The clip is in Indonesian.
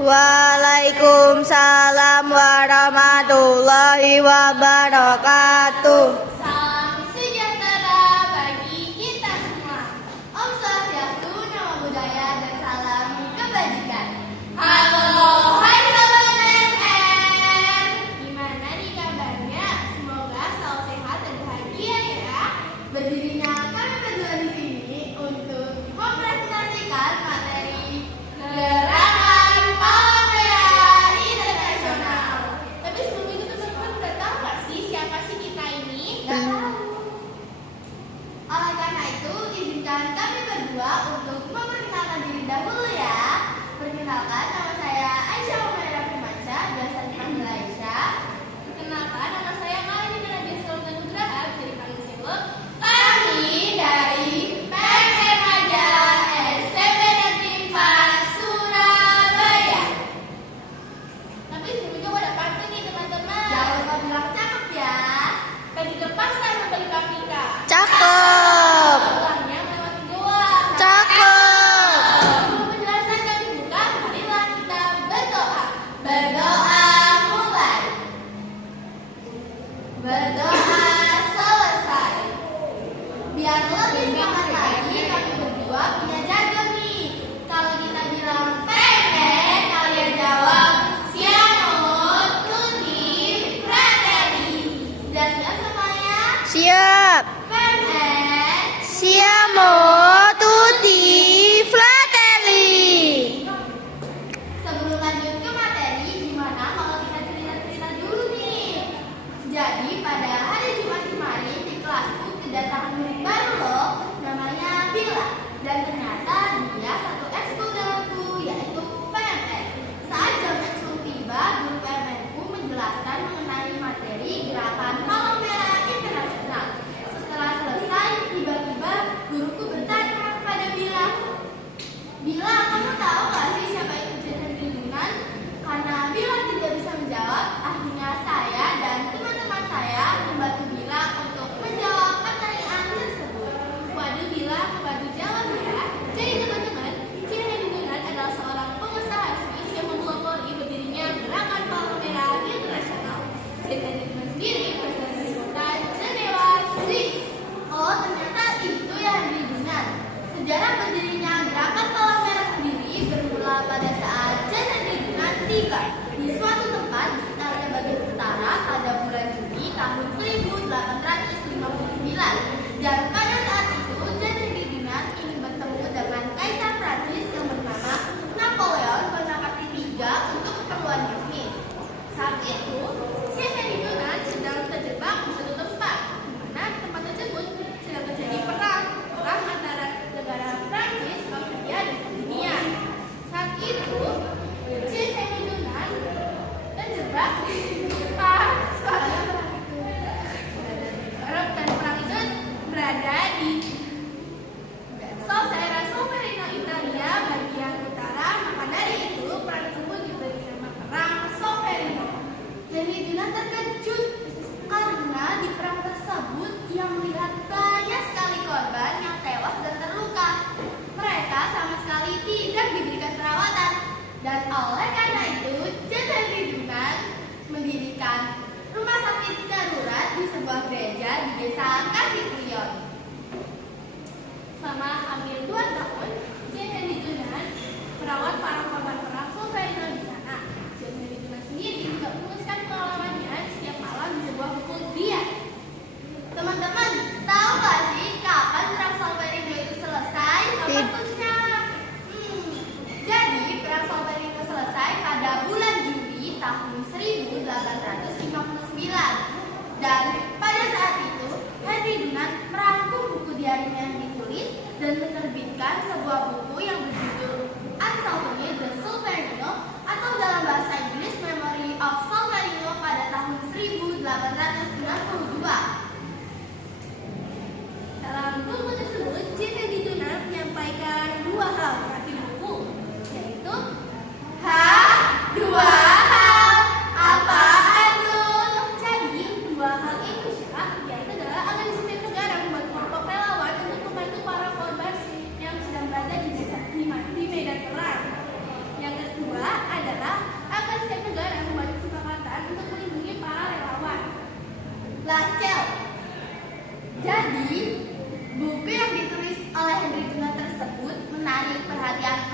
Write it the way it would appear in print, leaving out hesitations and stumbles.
Waalaikumsalam warahmatullahi wabarakatuh. Salam sejahtera bagi kita semua. Om Swastiastu, Namo Buddhaya, dan salam kebajikan. Halo, hai sobat TNR. Gimana nih kabarnya? Semoga selalu sehat dan bahagia ya. Berdirinya kami berdua di sini untuk mempresentasikan materi Gerakan Palang Merah Internasional. Tapi sebelum itu teman-teman udah tahu nggak sih siapa sih kita ini? Nggak tahu. Oleh karena itu, izinkan kami berdua untuk memperkenalkan diri dahulu ya. Perkenalkan, nama saya Aisyah Umairah Primanca, biasa dipanggil Aisyah. Perkenalkan, nama saya Kalidina Nadia Sultan Nugraha, bisa dipanggil Silo. Kami dari PMR Maja SMP Negeri 4 Surabaya. Tapi sebelumnya gue ada pantun nih teman-teman. Jangan lupa bilang cakep ya. Pergi ke pasar membeli paprika. Cakep. Pulangnya melewati goa. Cakep. Sebelum penjelasan kami buka, marilah kita berdoa. Berdoa mulai. Berdoa selesai. Biar lebih semangat lagi, kami berdua punya jargon nih. Kalau kita bilang pengen, kalian jawab siamo, tutti, fratelli. Sudah siap semuanya? Siap. Pengen. Siamo tutti fratelli. Sebelum lanjut ke materi, gimana kalau kita cerita-cerita dulu nih? Jadi pada hari Jumat kemarin di kelasku kedatangan murid baru loh, namanya Bila. Dan ternyata dia satu ekskul denganku, yaitu PMN. Saat jam ekskul tiba, guru PMN-ku menjelaskan mengenai materi Gerakan Palang Merah Internasional. Setelah selesai, tiba-tiba guruku bertanya kepada Bila, Bila, kamu tahu nggak sih siapa itu Jen Dunan? Karena Bila tidak bisa menjawab, akhirnya saya dan teman-teman saya membantu Bila untuk menjawab pertanyaan tersebut. Waduh Bila, membantu jawab ya. Jadi teman-teman, Jen Dunan adalah seorang pengusaha Swiss yang mempelopori berdirinya Gerakan Palang Merah Internasional. Jen Dunan sendiri berasal dari kota Jenewa, Swiss. Oh, ternyata itu ya Jen Dunan. Sejarah berdirinya Gerakan Palang Merah sendiri bermula pada saat Jen Dunan tiba di suatu tempat di Italia bagian utara pada bulan Juni tahun 1859. Dan pada saat itu Jen Dunan ingin bertemu dengan Kaisar Prancis yang bernama Napoleon Bonaparte III untuk keperluan bisnis. Saat itu Jen Dunan sedang terjebak di suatu tempat, di mana tempat tersebut sedang terjadi perang antara negara Prancis, Austria, dan Slovenia. Saat itu Jen Dunan terjebak di suatu dan perang itu berada di daerah Solferino, Italia bagian utara. Maka dari itu perang tersebut diberi nama Perang Solferino. Jen Dunan terkejut karena di perang tersebut ia melihat banyak sekali korban yang tewas dan terluka. Mereka sama sekali tidak diberikan perawatan. Dan oleh karena itu, Jen Dunan mendirikan rumah sakit darurat di sebuah gereja di desa Kasikuyon. Selama hampir 2 tahun, Jen Dunan merawat para korban perang Solferino di sana. Jen Dunan sendiri juga menuliskan pengalamannya setiap malam di sebuah buku dia. Teman-teman, tahu nggak sih kapan perang Solferino itu selesai? Kapan terusnya? Jadi perang Solferino selesai pada bulan Juli tahun 1859. Dan pada saat itu Henry Dunan merangkum buku diarinya yang ditulis dan menerbitkan sebuah buku yang berjudul Unsolved the Solferino, atau dalam bahasa Inggris Memory of Solferino pada tahun 1892. Dalam buku tersebut, Jen Dunan menyampaikan 2 hal arti buku, yaitu dua hal. Apaan tuh? Jadi, 2 hal itu yaitu adalah agar di setiap negara membuat kelompok relawan untuk membantu para korban yang sedang berada di medan perang. Yang menarik perhatian